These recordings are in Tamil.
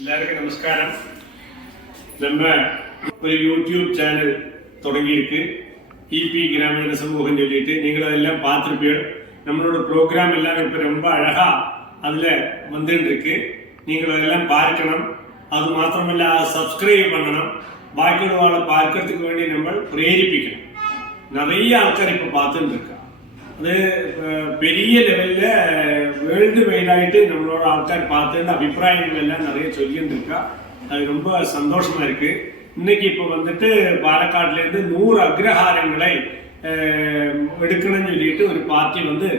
எல்லாருக்கும் நமஸ்காரம். நம்ம ஒரு யூடியூப் சேனல் தொடங்கியிருக்கு, இபி கிராமீண சமூகம் சொல்லிட்டு நீங்களும் அதெல்லாம் பார்த்துருப்பீங்க. நம்மளோட ப்ரோக்ராம் எல்லாம் இப்போ ரொம்ப அழகா அதில் வந்துட்டு இருக்கு. நீங்கள் அதெல்லாம் பார்க்கணும். அது மாத்திரமல்ல, சப்ஸ்கிரைப் பண்ணணும். பாக்கியுள்ளவங்களை பார்க்கறதுக்கு வேண்டி நம்ம பிரேரிப்பிக்கணும். நிறைய ஆட்கள் இப்போ பார்த்துட்டு இருக்கா. அது பெரிய லெவலில் வேர்ல்டு வைடாயிட்டு நம்மளோட ஆட்கள் பார்த்துட்டு அபிப்பிராயங்கள் எல்லாம் நிறைய சொல்லிட்டு இருக்கா. அது ரொம்ப சந்தோஷமா இருக்கு. இன்னைக்கு இப்போ வந்துட்டு பாலக்காட்டிலேருந்து 100 அக்ரஹாரங்களை எடுக்கணும்னு சொல்லிட்டு ஒரு பார்ட்டி வந்து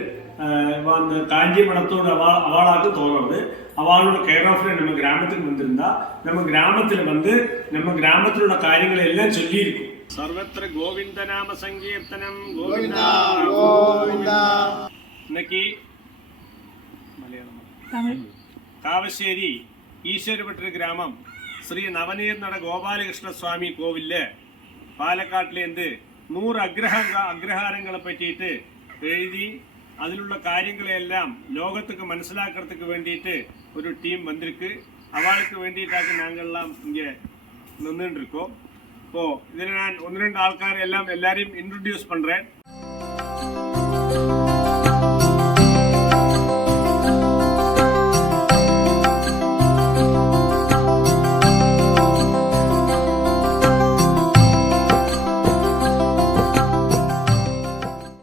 அந்த காஞ்சி மடத்தோட அவாளாக்கு தோணுது. அவளோட கேர் ஆஃப்ல நம்ம கிராமத்துக்கு வந்திருந்தா நம்ம கிராமத்துல வந்து நம்ம கிராமத்தில் உள்ள காரியங்களை எல்லாம் சொல்லி இருக்கும். சர்வத்திர கோவிந்த நாம சங்கீர்த்தனம் கோவிந்தா கோவிந்தா. இன்னைக்கு காவശ്ശേരി ஈஸ்வரபெற்ற கிராமம் ஸ்ரீ நவநீர் நட கோபாலகிருஷ்ண சுவாமி கோவில்ல பாലക്കാട്ടിலேருந்து 100 அக்ரஹாரங்களை பற்றிட்டு எழுதி அதிலுள்ள காரியங்களை எல்லாம் லோகத்துக்கு മനസ്സിലാக்கிறதுக்கு வேண்டிட்டு ஒரு டீம் வந்திருக்கு. அவளுக்கு வேண்டிட்டாக நாங்கள்லாம் இங்கே நின்றுட்டு இருக்கோம். இப்போ இதில் நான் 1-2 ஆட்கார் எல்லாரையும் இன்ட்ரோடியூஸ் பண்றேன்.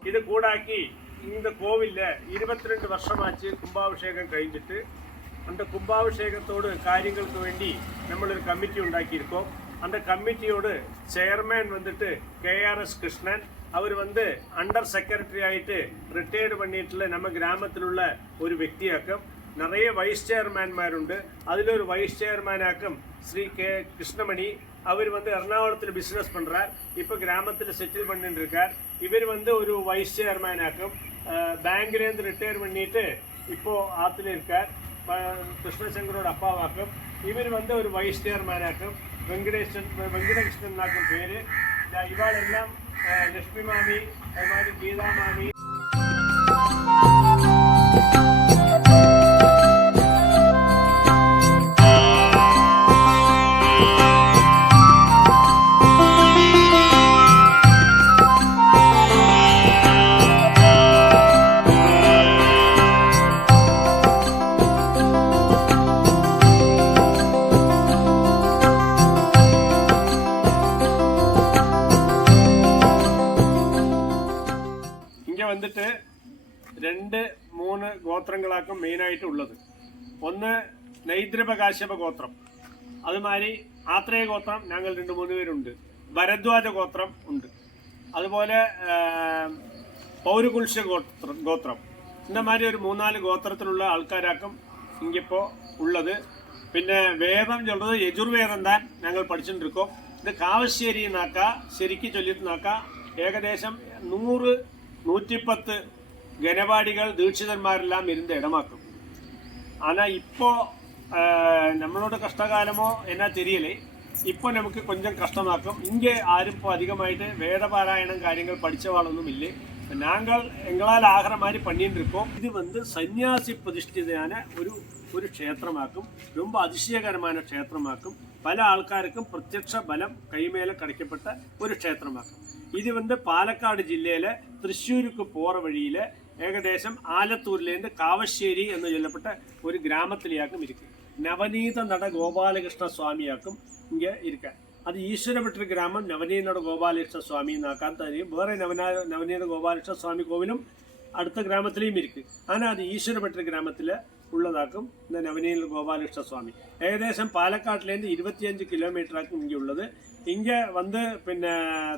இது கூடாக்கி இந்த கோவில்ல 22 வருஷமாச்சு கும்பாபிஷேகம் കഴിഞ്ഞിട്ട്. அந்த கும்பாபிஷேகத்தோடு காரியங்களுக்கு வேண்டி நம்மளொரு கமிட்டி உண்டாக்கியிருக்கோம். அந்த கமிட்டியோட ചെയർമാൻ வந்துட்டு KRS கிருஷ்ணன். அவர் வந்து அண்டர் செக்ரட்டரி ஆயிட்டு ரிட்டையர்டு பண்ணிட்டுள்ள நம்ம கிராமத்திലുള്ള ஒரு വ്യക്തിയാക്കും. நிறைய வைஸ் ചെയർമാൻമാരുണ്ട്. அதிலொரு வைஸ் ചെയർമാനാക്കും ஸ்ரீ K கிருஷ்ணமணி. அவர் வந்து எர்ணாகுளத்தில் பிஸ்னஸ் பண்றார். இப்போ கிராமத்தில் செட்டில் பண்ணிட்டு இருக்கார். இவர் வந்து ஒரு வைஸ் ചെയർമാനാക്കും. பேங்க்லேருந்து ரிட்டையர் பண்ணிட்டு இப்போ ஆத்துல இருக்கார். கிருஷ்ணசங்கரோட அப்பாவாக்கும். இவர் வந்து ஒரு வைஸ் ചെയർമാനാക്കും. வெங்கடகிருஷ்ணன் நாக்கும் பேரு. இவாளெல்லாம் லட்சுமி மாமி, அது மாதிரி கீதா மாமி. வந்துட்டு 2-3 ഗോത്രങ്ങളാക്കും മെയിനായിട്ട് ഉള്ളത്. ഒന്ന് നൈദ്രപകാശ്യപ ഗോത്രം, അതുമാതിരി ആത്രേയ ഗോത്രം ഞങ്ങൾ 2-3 പേരുണ്ട്. ഭരദ്വാജ ഗോത്രം ഉണ്ട്. അതുപോലെ പൗരകുൽസ്യ ഗോത്രം. இந்த மாதிரி ஒரு 3-4 ഗോത്രത്തിലുള്ള ആൾക്കാരാക്കും ഇങ്ങിപ്പോ ഉള്ളത്. പിന്നെ വേദം ചൊല്ലത് യജുർവേദം താൻ ഞങ്ങൾ പഠിച്ചിട്ടിരിക്കും. ഇത് കാവശ്ശേരി നാക്ക ശരിക്ക് ചൊല്ലിട്ട് നാക്ക ഏകദേശം 100-110 ഗണപാടികൾ ദീക്ഷിതന്മാരെല്ലാം ഇരുന്ന് ഇടമാക്കും. ஆனால் இப்போ நம்மளோட கஷ்டகாலமோ என்ன தெரியலை. இப்போ நமக்கு கொஞ்சம் கஷ்டமாக்கும். இங்கே ஆரும் இப்போ அதிகமாயிட்டு வேதபாராயணம் காரியங்கள் படித்தவாளொன்னும் இல்லை. நாங்கள் எங்களால் ஆகிற மாதிரி பண்ணிட்டு இருக்கோம். இது வந்து சன்னியாசி பிரதிஷ்ഠിതயான ഒരു ക്ഷേത്രമാക്കും. ரொம்ப அதிசயகரமான ക്ഷേത്രമാക്കും. പല ആൾക്കാർക്കും പ്രത്യക്ഷ ബലം കൈമേലെ கிடைக்கப்பட்ட ഒരു ക്ഷേത്രമാക്കും. இது வந்து பாலக்காடு ജില്ലയിലെ തൃശ്ശൂருக்கு போற வழியில ഏകദേശം ആലത്തൂരിലേந்து കാവശ്ശേരി എന്ന് ചൊല്ലപ്പെട്ട ഒരു ഗ്രാമത്തിലേക്കും ഇരിക്കും. നവനീത നട ഗോപാലകൃഷ്ണ സ്വാമിയാക്കും ഇங்கே இருக்க. அது ஈஸ்வரபெற்ற கிராமம் நவநீத நட கோபாலகிருஷ்ண சுவாமி நாக்கான் தெரியும். வேற நவநீத கோபாலகிருஷ்ண சுவாமி கோவிலும் அடுத்த கிராமத்திலையும் இருக்கு. ஆனால் அது ஈஸ்வரபெற்ற கிராமத்தில் உள்ளதாக்கும் இந்த நவநீத கோபாலகிருஷ்ண சுவாமி. ஏகദേശം പാലക്കാട്ടിலேருந்து 25 കിലോമീറ്ററാക്കും இங்கே உள்ளது. இங்கே வந்து പിന്നെ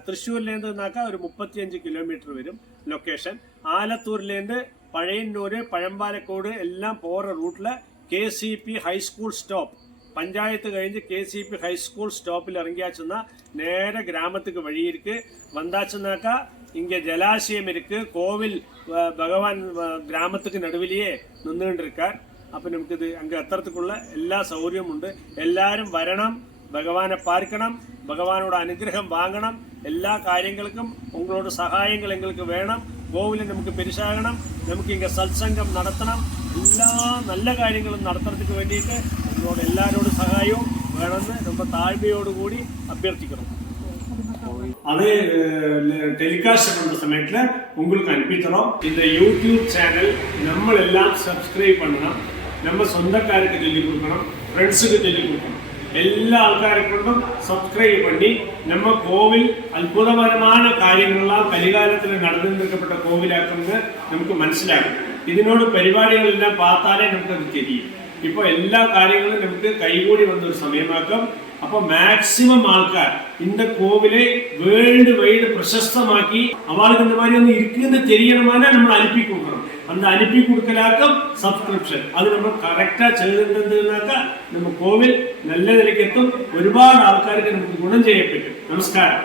തൃശ്ശൂരിலேருந்துனாக்கா ஒரு 35 കിലോമീറ്റർ വരും ലൊക്കേഷൻ. ആലത്തൂരിலேருந்து പഴയന്നൂര് പഴമ്പാലക്കോട് എല്ലാം പോற റൂട്ടിൽ KCP ഹൈസ്കൂൾ സ്റ്റോപ്പ് பஞ்சாயத்து கழிஞ்சு KCP ஹைஸ்கூல் ஸ்டாப்பில் இறங்கியாச்சுன்னா நேர கிராமத்துக்கு வழி இருக்கு. வந்தாச்சுன்னாக்கா இங்கே ஜலாசயம் இருக்கு. கோவில் பகவான் கிராமத்துக்கு நடுவிலேயே நின்றுட்டு இருக்கார். அப்போ நமக்கு இது அங்கே எத்துறதுக்குள்ள எல்லா சௌகரியமும் உண்டு. எல்லாரும் வரணும், பகவானை பார்க்கணும், பகவானோட அனுகிரகம் வாங்கணும். எல்லா காரியங்களுக்கும் உங்களோட சகாயங்கள் எங்களுக்கு வேணும். கோவிலில் நமக்கு பெருசாகணும். நமக்கு இங்கே സത്സംഗം നടത്തണം. എല്ലാ നല്ല കാര്യങ്ങളും നടത്തുന്നതിന് വേണ്ടിയിട്ട് നിങ്ങളോട് എല്ലാവരോടും സഹായം സഹായവും വേണമെന്ന് ரொம்ப தாழ்மையோடுകൂடி அபியர்த்திக்கிறோம். அது டெலிகாஸ்ட் பண்ற சமயத்துல உங்களுக்கு அனுப்பித்தரோம். இந்த யூடியூப் சேனல் நம்ம எல்லாம் சப்ஸ்கிரைப் பண்ணணும். நம்ம சொந்தக்காருக்கு சொல்லி கொடுக்கணும், ஃப்ரெண்ட்ஸுக்கு சொல்லி கொடுக்கணும். എല്ലാ ആൾക്കാരെക്കൊണ്ടും സബ്സ്ക്രൈബ് പണി നമ്മ കോവിൽ അത്ഭുതപരമായ കാര്യങ്ങളെല്ലാം കലികാലത്തിൽ നടന്നിരിക്കപ്പെട്ട കോവിലാക്കുന്നത് നമുക്ക് മനസ്സിലാകും. ഇതിനോട് പരിപാടികളെല്ലാം பார்த்தாலே നമുക്കത് தெரியும். ഇപ്പോൾ എല്ലാ കാര്യങ്ങളും നമുക്ക് കൈകൂടി വന്നൊരു സമയമാക്കാം. അപ്പോൾ മാക്സിമം ആൾക്കാർ இந்த கோவிலை வேர்ல்டு வைடு பிரசஸ்தமாக்கி அவளுக்கு இந்த மாதிரி ஒன்று இருக்குன்னு தெரியணுமான നമ്മൾ അനുപ്പി കൊടുക്കണം. அந்த അനുപ്പി കൊടുക്കലാക്കം സബ്സ്ക്രിപ്ഷൻ. അത് നമ്മൾ കറക്റ്റാ ചെയ്തിട്ടുണ്ടെന്നാക്ക நம்ம கோவில் നല്ല നിലയ്ക്ക് എത്തും. ഒരുപാട് ആൾക്കാർക്ക് നമുക്ക് ഗുണം ചെയ്യപ്പെട്ടു. നമസ്കാരം.